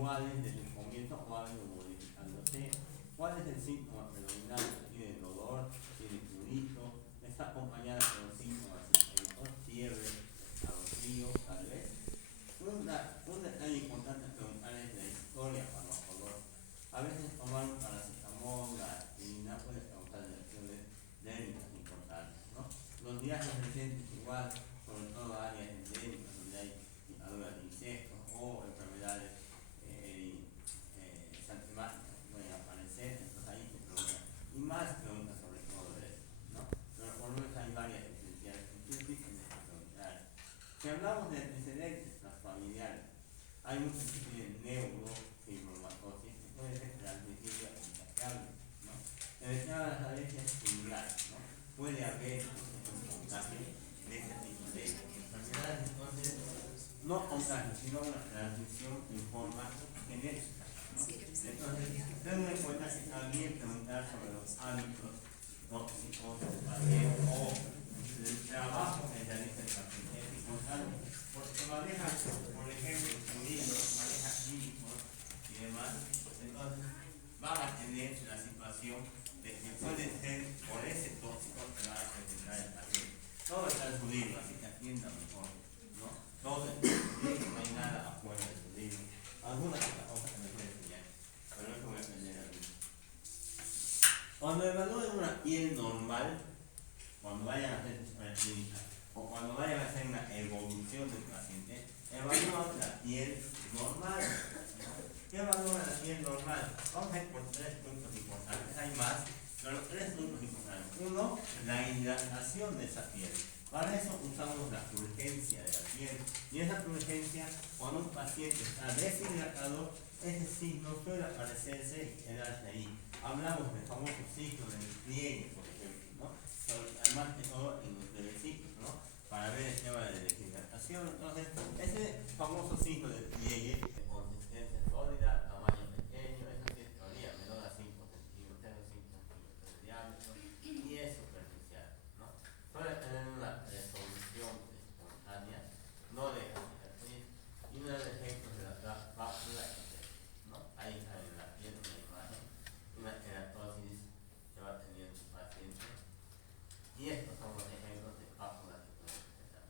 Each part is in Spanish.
iguales desde el comienzo o han ido modificándose. ¿Cuál es el síntoma predominante? Tiene dolor, tiene prurito, está acompañada con síntomas sistémicos, fiebre, escalofrío, tal vez. Un detalle importante a preguntar es la historia farmacológica. A veces tomar un paracetamol, la aspirina puede causar reacciones alérgicas importantes, ¿no? Los viajes recientes igual, sobre todo áreas endémicas donde hay picaduras de insectos o enfermedades exantemáticas que pueden aparecer, entonces ahí se pregunta. Y más preguntas sobre todo eso, ¿no? Pero por lo menos hay varias esenciales científicas en esta pregunta. Si hablamos de antecedentes familiares, hay muchos que tienen neurofibromatosis, que puede ser transmisible o contagiable, ¿no? El tema de las alergias es similar, ¿no? Puede haber un contagio de este tipo de enfermedades, entonces, no contagio, sino una transmisión en forma genética, ¿no? Entonces, tengan en cuenta que también preguntar sobre los hábitos tóxicos del paciente o el trabajo que realiza el paciente es importante, porque maneja, por ejemplo, fluidos, maneja químicos y demás, entonces van a tener la situación de que puede ser por ese tóxico que va a presentar el paciente. Todo está en su libro, así que atienda mejor, ¿no? Todo está en su libro, no hay nada afuera de su libro. Algunas otras cosas que me pueden enseñar, pero eso voy a aprender a mí. Cuando evalúen una piel normal, cuando vayan a hacer una clínica o cuando vayan a hacer una evolución del paciente, evalúan la piel normal. ¿Qué evalúan la piel normal? Vamos a ir por 3 puntos importantes, hay más, pero 3 puntos importantes. Uno, la hidratación de esa piel. Para eso usamos la fulgencia de la piel. Y esa fulgencia, cuando un paciente está deshidratado, ese signo suele aparecerse y quedarse ahí. Hablamos del famoso ciclo del pliegue, por ejemplo, ¿no? Además que todo en los bebecitos, ¿no? Para ver el tema de deshidratación. Entonces, ese famoso ciclo del pliegue, de consistencia sólida, tamaño pequeño, esa sí es teoría, menor a 5 centímetros, 5 centímetros de diámetro, y es superficial, ¿no? Suele tener una resolución espontánea, no deja cicatriz, y uno de los ejemplos de la válvula, ¿no? Ahí está en la piel una imagen, una keratosis que va teniendo su paciente. Y estos son los ejemplos de pápulas que pueden presentar.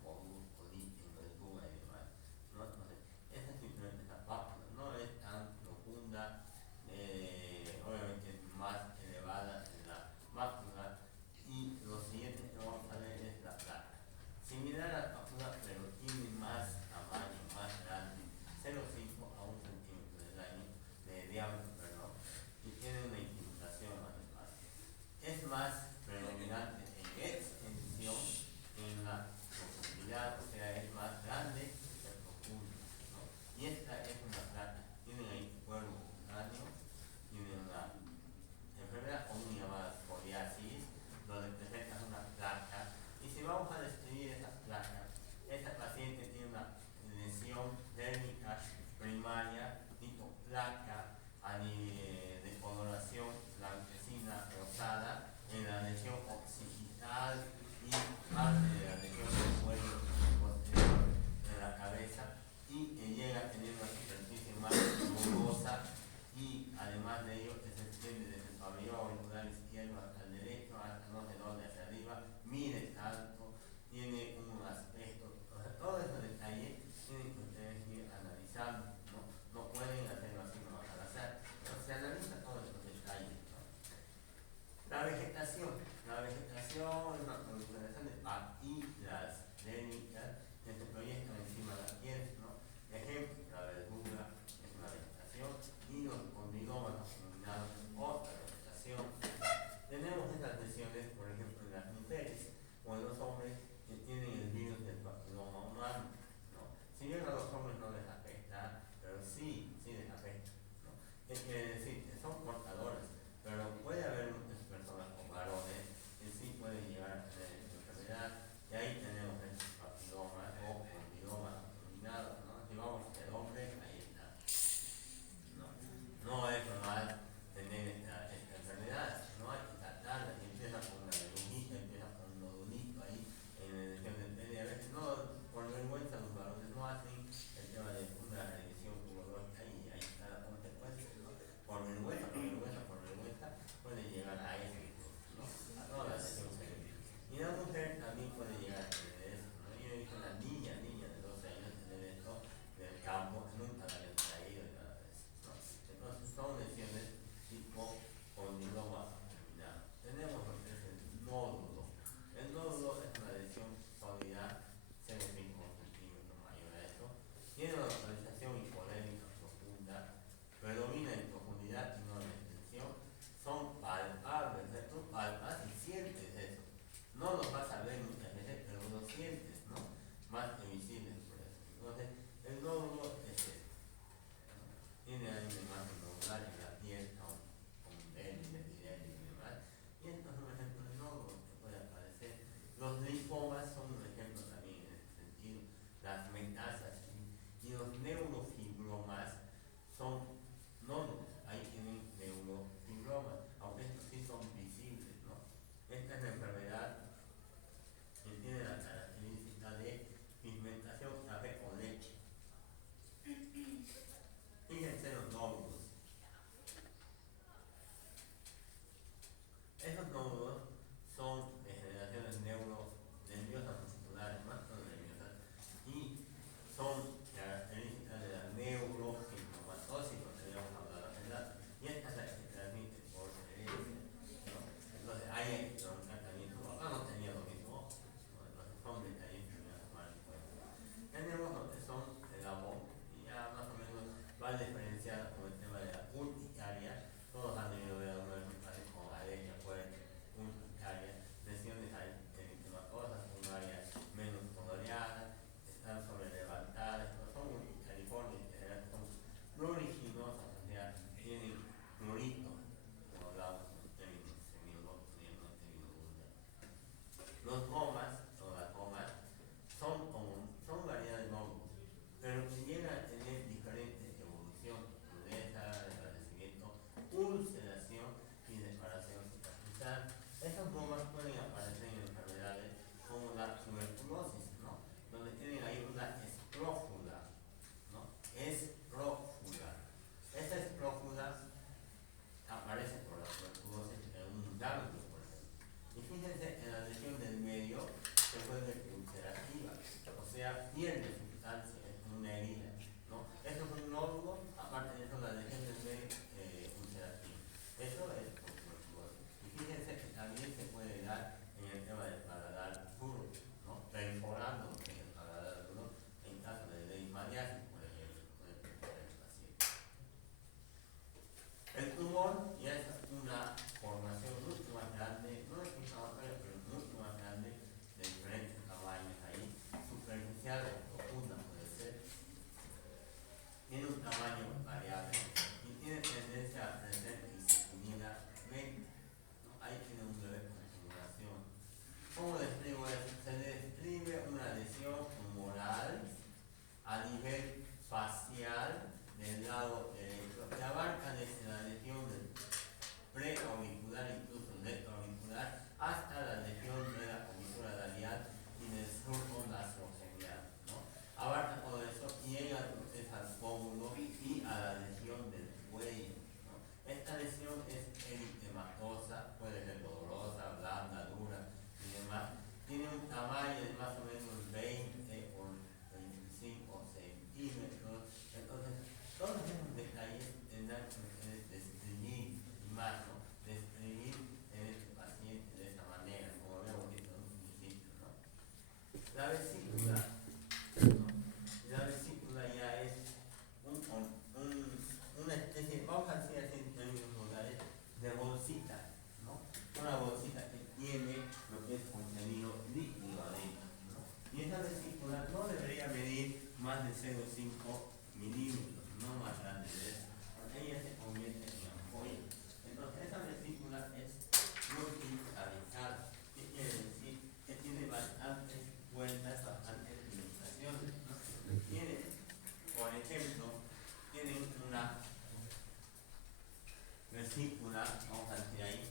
vesícula, vamos a decir ahí,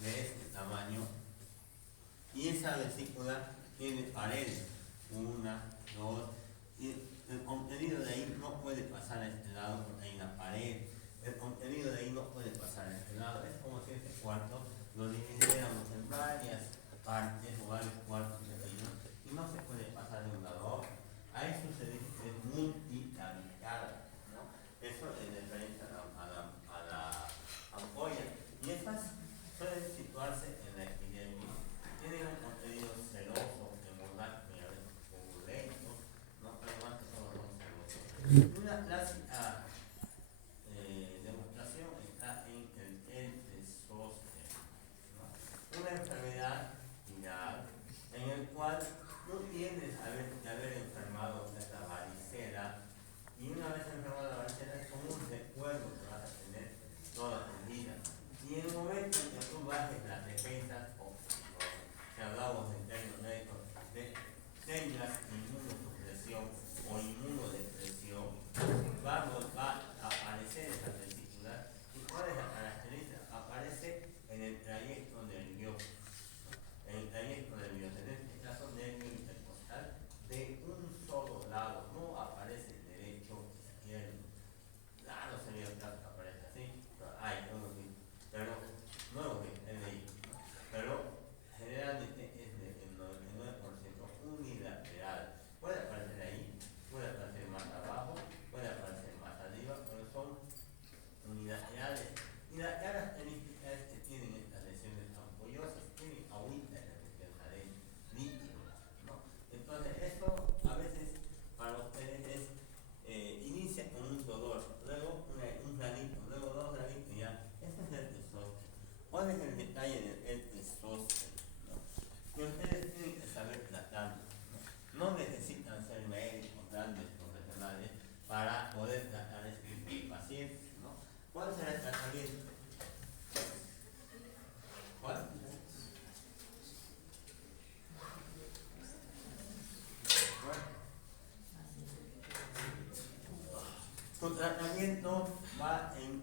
de este tamaño, y esa vesícula tiene paredes, una, dos, y el contenido de ahí no puede pasar a este lado porque hay una pared, el contenido de ahí no puede pasar a este lado, es como si este cuarto lo dividiéramos en varias partes o varios cuartos pequeños y no se puede pasar de un lado a otro. A eso se dice que es multihabitada, ¿no? Eso es referencia a la ampolla. Y estas suelen situarse en la epidermis. Tienen un contenido celoso, hemorrágico y a veces purulento, ¿no? Pero más que todo son celosos. Una clásica demostración está en el herpes zóster, ¿no? Una enfermedad viral en el cual no tienes que haber enfermado de la varicela, y una vez enfermado de la varicela es como un recuerdo que vas a tener toda tu vida. Y en el momento en que tú bajes las defensas, o si hablamos en términos médicos de técnicas de inmunosupresión o inmunodepresión, va a aparecer esa vesícula. ¿Y cuál es la característica? Aparece en el trayecto nervioso, ¿no? En el trayecto nervioso, en este caso nervio intercostal, de un solo lado, no aparece derecho, izquierdo. Claro, sería el caso que aparece así, pero hay unos sí, pero no lo que es de ahí, ¿no? Pero generalmente es del 99% unilateral. Puede aparecer ahí, puede aparecer más abajo, puede aparecer más arriba, pero son unilaterales. Y la característica es que tienen estas lesiones ampollosas, tienen agüita en la región adentro, líquido, ¿no? Entonces, esto a veces para ustedes es, inicia con un dolor, luego un granito, luego dos granitos y ya. Este es el herpes zóster. ¿Cuál es el detalle del herpes zóster, ¿no? Que ustedes tienen que saber tratarlo, ¿no? No necesitan ser médicos, grandes profesionales para poder tratar este paciente, ¿no? ¿Cuál será el tratamiento? ¿Cuál? Su tratamiento va en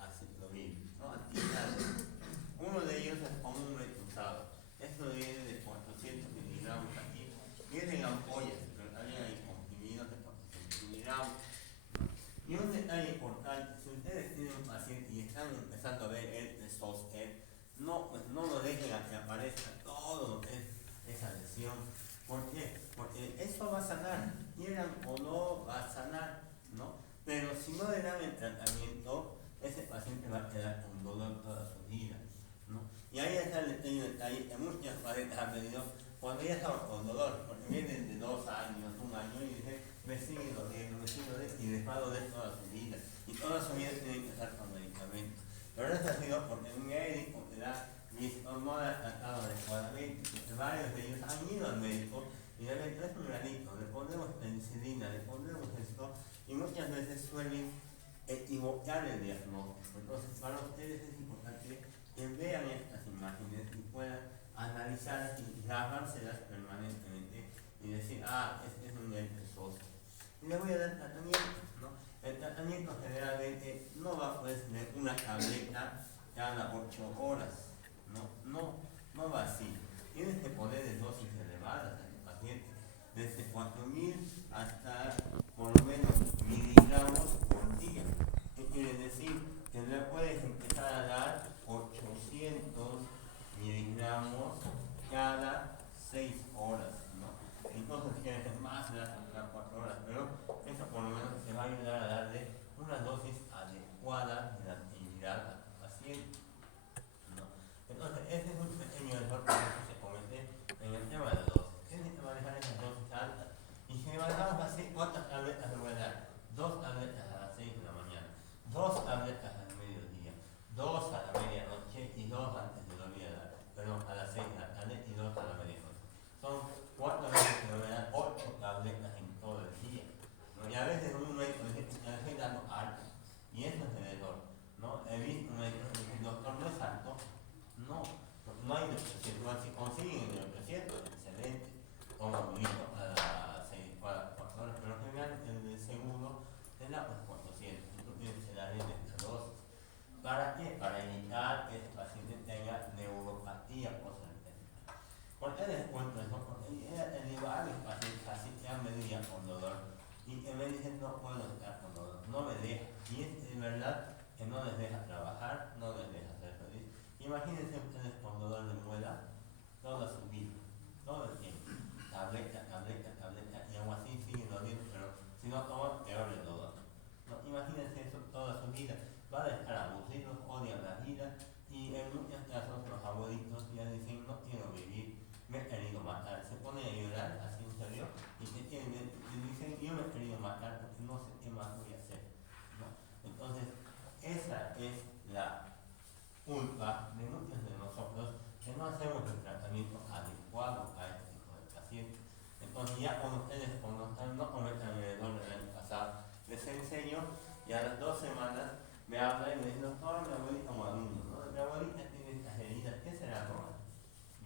aciclovir, ¿no? Antihistamínicos. Uno de ellos es comúnmente usado. Esto viene de 400 miligramos aquí. Viene en ampollas, pero también hay comprimidos de 400 miligramos. Y un detalle importante, si ustedes tienen un paciente y están empezando a ver herpes zóster, no, pues no lo dejen a que aparezca todo lo que es esa lesión. ¿Por qué? Porque eso va a sanar, quieran o no, va a sanar, ¿no? Pero si no le dan el tratamiento, ese paciente va a quedar con dolor toda su vida, ¿no? Y ahí está el detalle que muchas pacientes han venido cuando ya estaban con dolor, porque vienen de 2 años, 1 año y dicen, me sigue doliendo, y les va a doler toda su vida. Y toda su vida tienen que estar con medicamentos. Pero eso ha sido porque un médico te da no ha tratado adecuadamente, porque varios de ellos han ido al médico y le ven, es un granito, le ponemos penicilina, le ponemos esto, y muchas veces suelen equivocar el diagnóstico. Entonces, para ustedes es importante que vean estas imágenes y puedan analizarlas y grabárselas permanentemente y decir, este es un herpes zóster. Y le voy a dar tratamiento, ¿no? El tratamiento generalmente no va a poder tener una tableta cada 8 horas, no va así. Tienes que poner dosis elevadas a tu paciente, desde 4000 hasta por lo menos miligramos por día. ¿Qué quiere decir? Que le puedes empezar a dar 800 miligramos cada 6 horas, ¿no? Entonces quieres más de las 4 horas, pero eso por lo menos te va a ayudar a darle una dosis adecuada de la actividad a tu paciente, ¿no? Entonces, este es un pequeño error que se comete en el tema de la dosis. Tienes que manejar esas dosis altas. Y si manejamos así, ¿cuántas tabletas le voy a dar? toda su vida, van a estar aburridos, odian la vida y en muchos casos los abuelitos ya dicen no quiero vivir, me he querido matar, se ponen a llorar así en serio y dicen yo me he querido matar porque no sé qué más voy a hacer, ¿no? Entonces esa es la culpa de muchos de nosotros que no hacemos el tratamiento adecuado a este tipo de pacientes. Entonces ya cuando ustedes conozcan, no cometan el error del año pasado, les enseño y a las 2 semanas me hablan y me dicen, doctor, mi abuelita como alumno, ¿no? Mi abuelita tiene estas heridas, ¿qué será, no?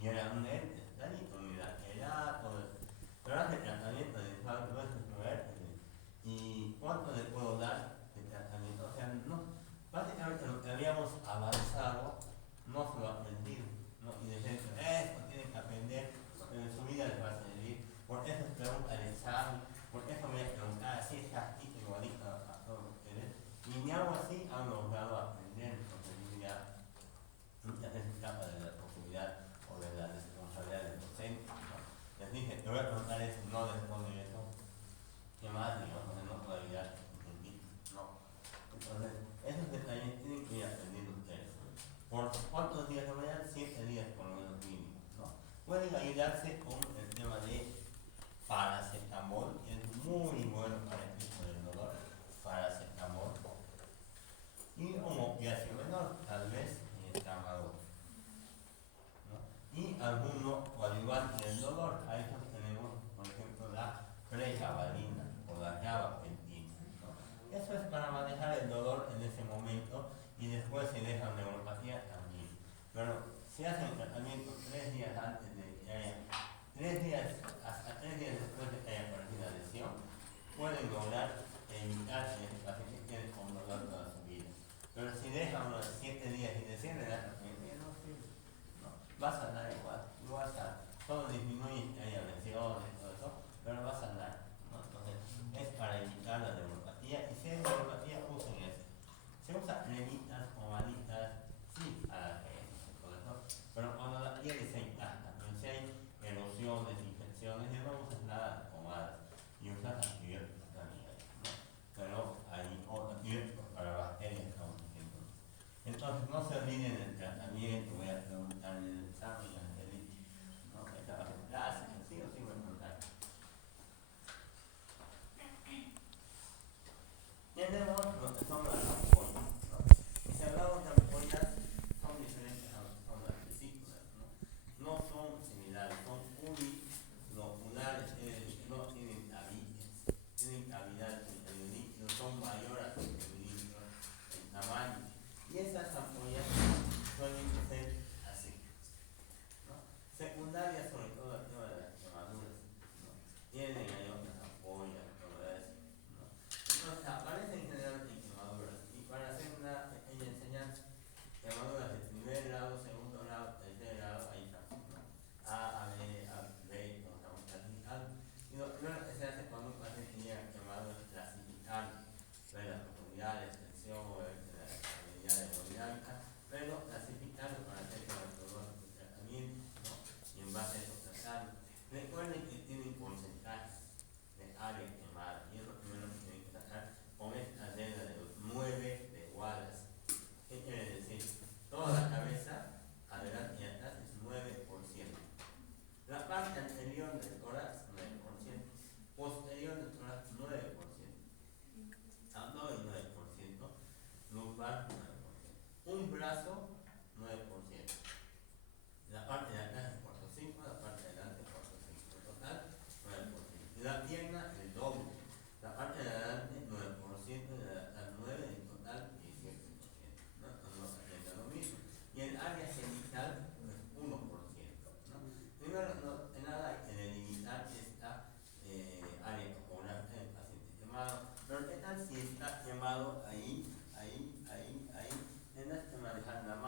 Y era un ente, dañito, mira, era todo eso. Pero hace tratamiento de y cuánto le puedo dar de tratamiento, o sea, no, básicamente lo que habíamos avanzado no se lo ha aprendido, ¿no? Y de hecho, esto tienen que aprender, en su vida les va a servir, por eso es pregunta el examen, por eso voy a preguntar así, exactito, igualito a todos ustedes, y ni algo así han logrado aprender, porque yo ya muchas veces escapa de la posibilidad o de la responsabilidad del docente, ¿no? Les dije, te voy a preguntar eso, no responden eso, ¿qué más? Digamos, no todavía entendí, no. Entonces, esos detalles tienen que ir aprendiendo ustedes. ¿Por cuántos días de mañana? 7 días por lo menos mínimo, ¿no? Pueden ayudarse con el tema de paracetamol, que es muy bueno para el tipo del dolor, paracetamol, y un opiáceo menor, tal vez tramadol, ¿no? Y alguno coadyuvante del dolor, a eso tenemos, por ejemplo, la pregabalina o la gabapentina, ¿no? Eso es para manejar el dolor en ese momento y después se deja neuropatía también. Pero si hacen tratamiento 3 días antes de que haya, 3 días, hasta 3 días después de que haya aparecido la lesión, pueden lograr evitar que ese paciente quede con dolor toda su vida. Pero si dejan unos 7 días y deciden el tratamiento, ya no sirve, ¿no? Va a sanar igual, no va a sanar. Solo disminuye que haya lesiones y todo eso, pero va a sanar, ¿no? Entonces, es para evitar la neuropatía y si hay neuropatía, usen eso. Se usa cremitas, pomaditas, sí, analgésicos y todo eso, pero cuando la piel se intacta, pero si hay erosiones, infecciones, ya no usas nada de pomadas y usas antibióticos también, ¿no? Pero hay antibióticos para bacterias, estamos diciendo. Entonces, no se olviden del tratamiento, voy a preguntar en el examen, ¿no? Esta va a ser clásica, sí o sí voy a preguntar. Tenemos lo que son las ampollas, ¿no? Y si hablamos de ampollas, son diferentes a lo que son las vesículas, ¿no? No son similares, son uniloculares, es decir, que no tienen cavidades, tienen cavidades en el líquido, son mayores que el líquido en tamaño. Y esas ampollas suelen ser así, ¿no? Secundarias, sobre todo el tema de las quemaduras, ¿no? Tienen ahí otras ampollas, todo eso, ¿no? Entonces aparecen generalmente en quemaduras. Y para hacer una pequeña enseñanza, quemaduras de primer grado, segundo grado, tercer grado, ahí está, ¿no? A, B, como estamos clasificando. Y lo primero que se hace cuando un paciente llega quemaduras es clasificar, ver la profundidad, la extensión, la estabilidad hemodinámica, pero clasificarlo para hacer el metodológico de tratamiento, ¿no? Y en base a eso tratarlo. Recuerden que tienen porcentajes de área quemada y es lo primero que tienen que tratar con esta regla de los 9 de Wallace. ¿Qué quiere decir? Toda la cabeza, adelante y atrás, es 9%. La parte anterior del tórax, 9%. Posterior del tórax, 9%. Abdomen, 9%. Lumbar, 9%. Un brazo, 9%. La parte de atrás es 4,5%, la parte de adelante 4,5%. Total, 9%. La pierna, el doble. La parte de adelante, 9%, y de atrás 9%, en total 17%. ¿No? Entonces no se aprende lo mismo. Y el área genital, pues 1%. ¿No? Primero, de nada hay que delimitar esta área corporal del paciente quemado. Pero ¿qué tal si está quemado ahí, tendrás que manejar la mano?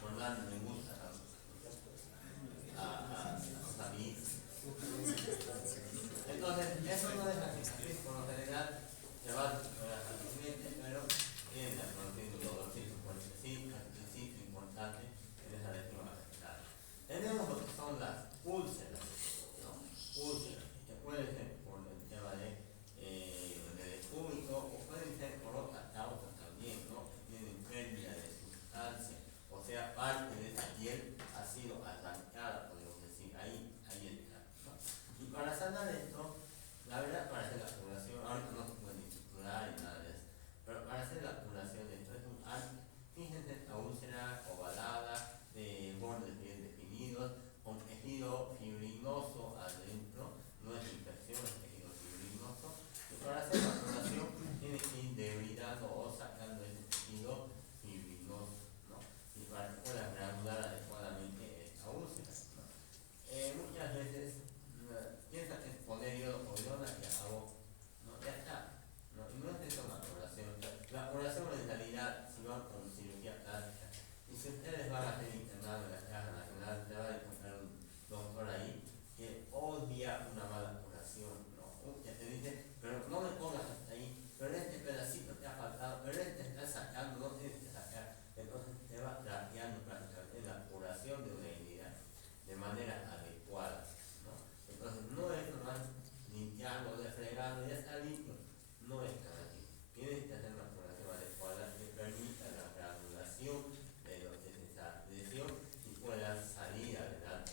por darle me gusta a sus amigos. Entonces, eso no es la cicatriz, por lo general se va fácilmente, pero tiene conociendo un dolorcito fuertecito, importante en esa lesión afectada. Tenemos lo que son las úlceras, ¿no? Úlceras, que pueden ser por el tema de cúbito o pueden ser por otras causas también, ¿no? Que tienen pérdida de sustancia, o sea, parte de esa piel ha sido arrancada, podemos decir, ahí está, ¿no? Y para sanar esto, la verdad, para hacer la curación, ahorita no se puede ni suturar ni nada de eso, pero para hacer la curación de esto es un fíjense, la úlcera ovalada, de bordes bien definidos, con tejido fibrinoso adentro, no es infección, es tejido fibrinoso. Y para hacer la curación tiene que ir debridando o sacando ese tejido fibrinoso, ¿no? Y para que pueda reanudar adecuadamente esta úlcera, ¿no? Muchas veces piensan que es poner yodo o yoda y acabó, ¿no? Ya está, ¿no? Y no es eso una curación. La curación en realidad, si van con cirugía plástica, y si ustedes van a ser internados en la Caja Nacional, te van a encontrar un doctor ahí que odia una mala curación, ¿no? Que te dice, pero no me pongas hasta ahí, pero este pedacito te ha faltado, pero este está sacando, no tienes que sacar. Entonces te va trapeando prácticamente la curación de una herida de manera adecuada, ¿no? Entonces no es nomás limpiarlo, fregarlo, ya está limpio, no es tan así. Tienes que hacer una curación adecuada que permita la reanudación de esa lesión y pueda salir adelante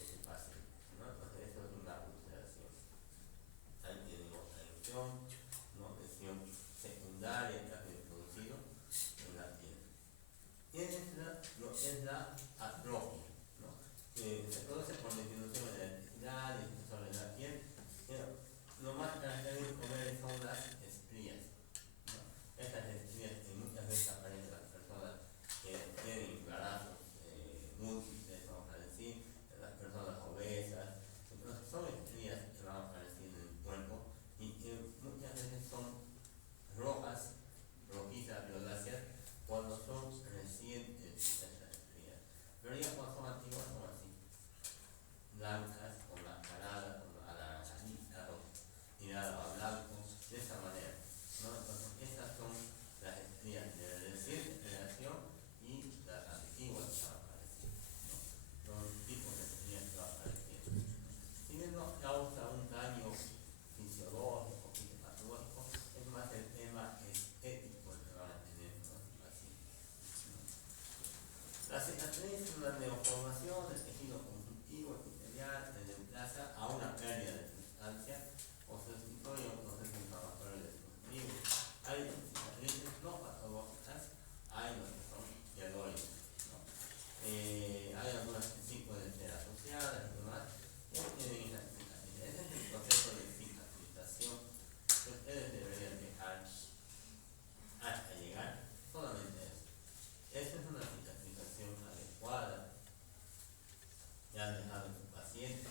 ese paciente, ¿no? Entonces eso es una ulceración. Ahí tenemos la erupción, ¿no? Lesión secundaria que ha sido producido en la piel. Tienes lo que es la atrofia, ¿no? Que se produce por disminución de la elasticidad, disminución de la piel, pero lo más característico son las estrías, ¿no? Estas estrías que muchas veces aparecen en las personas que tienen embarazos múltiples, vamos a decir, en las personas obesas. Entonces son estrías que van apareciendo en el cuerpo y que muchas veces son rojas, rojizas, violáceas, cuando son recientes estas estrías. Pero ya cuando son antiguas son así, blancas, con la carada, con la anaranjadita o tirada a blanco, de esa manera, ¿no? Entonces estas son las estrías de la reciente generación y las antiguas que van apareciendo, ¿no? Son tipos de estrías que van apareciendo, ¿no? Si bien no causa un daño fisiológico, fisiopatológico, es más el tema estético el que van a tener los pacientes, ¿no? La cicatriz es una neoformación del tejido conjuntivo epitelial que reemplaza a una pérdida de sustancia o sustituye un proceso inflamatorio destructivo. Hay cicatrices no patológicas, hay las que son queloides, ¿no? Hay algunas que sí pueden ser asociadas y demás, que tienen esas cicatrices. Ese es el proceso de cicatrización que ustedes deberían dejar hasta llegar solamente eso. Esa es una cicatrización adecuada que has dejado en tu paciente,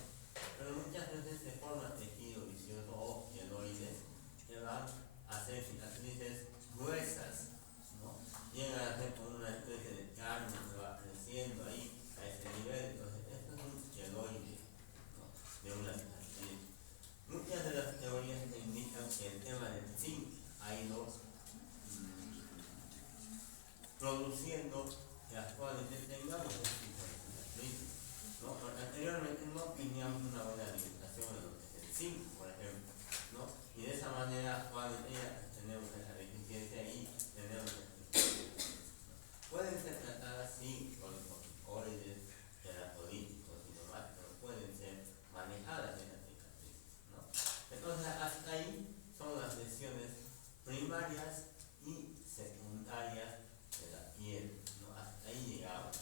pero muchas veces se forma tejido vicioso o queloides que van a ser cicatrices gruesas, ¿no? Llegan a ser como una especie de carne que va creciendo ahí a ese nivel. Entonces esto es un queloide, ¿no? De una cicatriz. Muchas de las teorías te indican que el tema del zinc ha ido produciendo que actualmente tengamos este tipo de cicatrices, ¿no? Porque anteriormente no teníamos una buena alimentación en lo que es el zinc, por ejemplo, ¿no? Y de esa manera actualmente ya tenemos esa deficiencia y tenemos estas cicatrices, ¿no? Pueden ser tratadas sí con corticoides, teratolíticos y demás, pero pueden ser manejadas esas cicatrices, ¿no? Entonces hasta ahí son las lesiones primarias y secundarias de la piel, ¿no? Hasta ahí llegamos,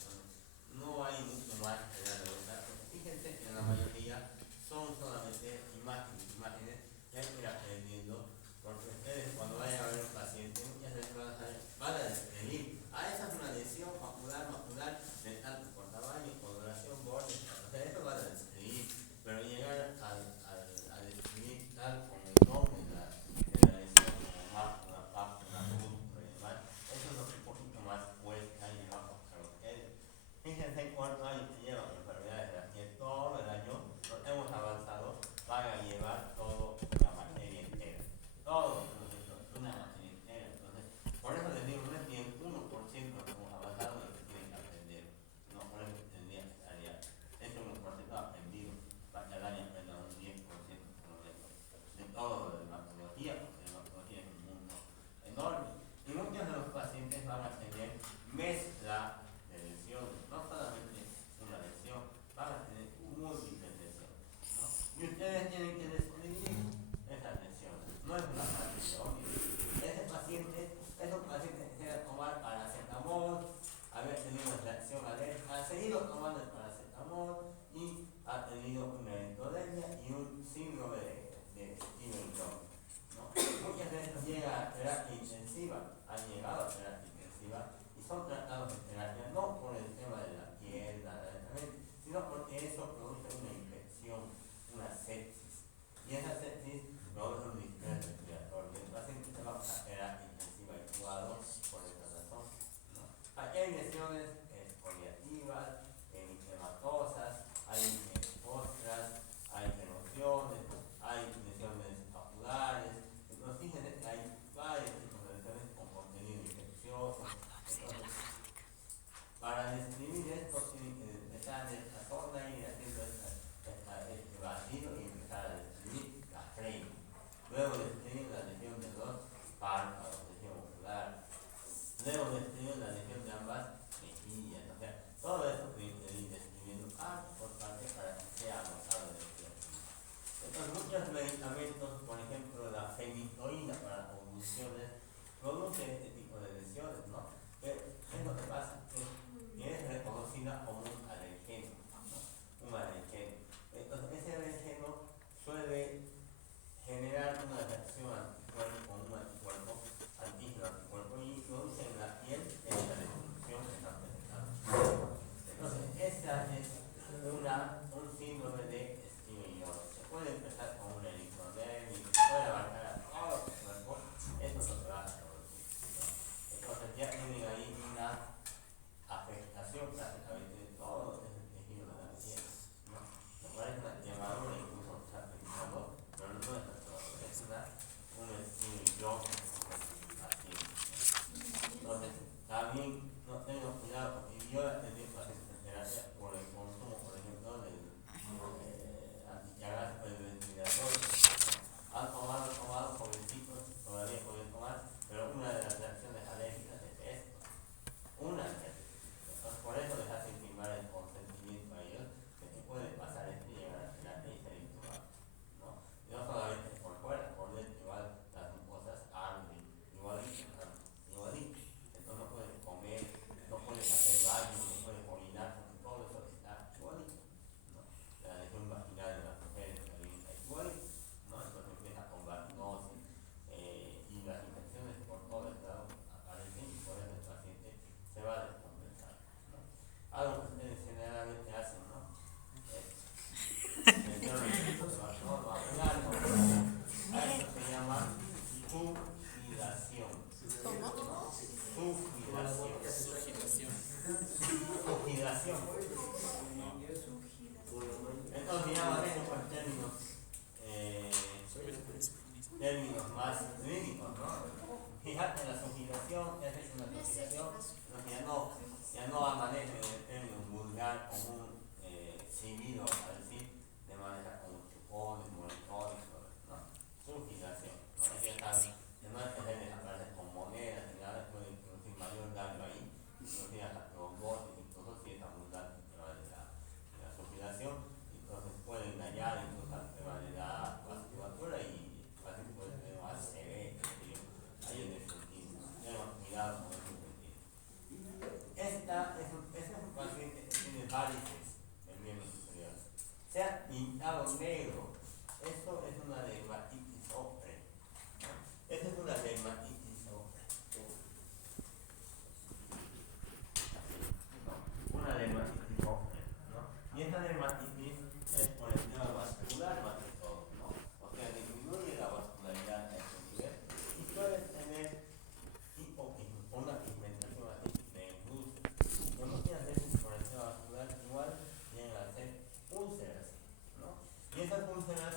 no hay mucho más que dar de vuelta, porque fíjense que en la mayoría son solamente imágenes que hay que ir aprendiendo, por lesiones exfoliativas, hemitematosas, hay ostras, hay emociones, hay lesiones oculares. Entonces, fíjense que hay varios tipos de lesiones con contenido infeccioso. Entonces, para describir esto, tienen que empezar de esta zona y ir haciendo este vacío y empezar a describir la frente. Luego describir la lesión de los párpados, lesión ocular. Luego describir la lesión de ambas mejillas. O sea, todo esto tiene que ir describiendo parte por parte para que sea anotado en el tiempo. Entonces, muchos medicamentos, por ejemplo, la fenitoína para convulsiones, produce este tipo de lesiones, ¿no? Pero es lo que pasa, que es reconocida como un alergeno, ¿no? Un alergeno. Entonces, ese alergeno suele generar una reacción anticuerpo con un anticuerpo, anticuerpo y produce en la piel esta destrucción que está presentando. Entonces, esta es un síndrome de Stevens-Jones. Se puede empezar con una electrodermis, se puede abarcar a todo el cuerpo, esto es lo que va a producir, ¿no? Entonces, ya tienen ahí una afectación prácticamente de todo lo que es el tejido de la piel, ¿no? Lo cual es una llamadura incluso que está pensando, pero no es todo, es un Stevens-Jones así. Entonces, también no tengo cuidado, porque yo he tenido pacientes en terapia por el consumo, por ejemplo, del antillagásico de ventilador. Han tomado jovencitos, todavía pueden tomar, pero una de las reacciones alérgicas es esto. Una de ellas. Entonces, por eso les hacen firmar el consentimiento a ellos, que te puede pasar esto y llegar a terapia y ser intubado, ¿no? Y no solamente por fuera, por dentro, igual las mucosas arden, igualito. Entonces no puedes comer, no puedes hacer baño, no puedes orinar, porque todo eso está igualito, ¿no? La lesión vaginal de las mujeres también está igualito, ¿no? Entonces empieza con vaginosis y las infecciones por todo el lado aparecen y por eso el paciente se va a descompensar, ¿no? Algo que ustedes generalmente hacen, ¿no? A esto se llama sugilación. Sugilación. Entonces llaman eso con términos más clínicos, ¿no? Fíjate, la sugilación es una sugilación, ya no amanece en el término vulgar común, seguido a decir, de manera como chupones, moretones, ¿no? Sugilación, ¿no? Es que no es que se desaparece con monedas ni nada, puede producir mayor daño ahí, inclusive hasta trombosis, incluso si es abundante el tema de la sugilación, entonces puede dañar incluso al tema de la vasculatura y el paciente puede tener más severo, ahí en el sentido. Tenemos cuidado con ese sentido. Este es un paciente que tiene varices en miembros superiores. Se ha pintado negro. Esto es una dermatitis ocre. Esta es una dermatitis ocre. Una dermatitis ocre, ¿no? Y esta dermatitis es por el tema vascular más que todo, ¿no? O sea, disminuye la vascularidad a este nivel y puede tener una pigmentación así de luz. Pero muchas veces por el tema vascular igual llegan a ser úlceras, ¿no? Y esas úlceras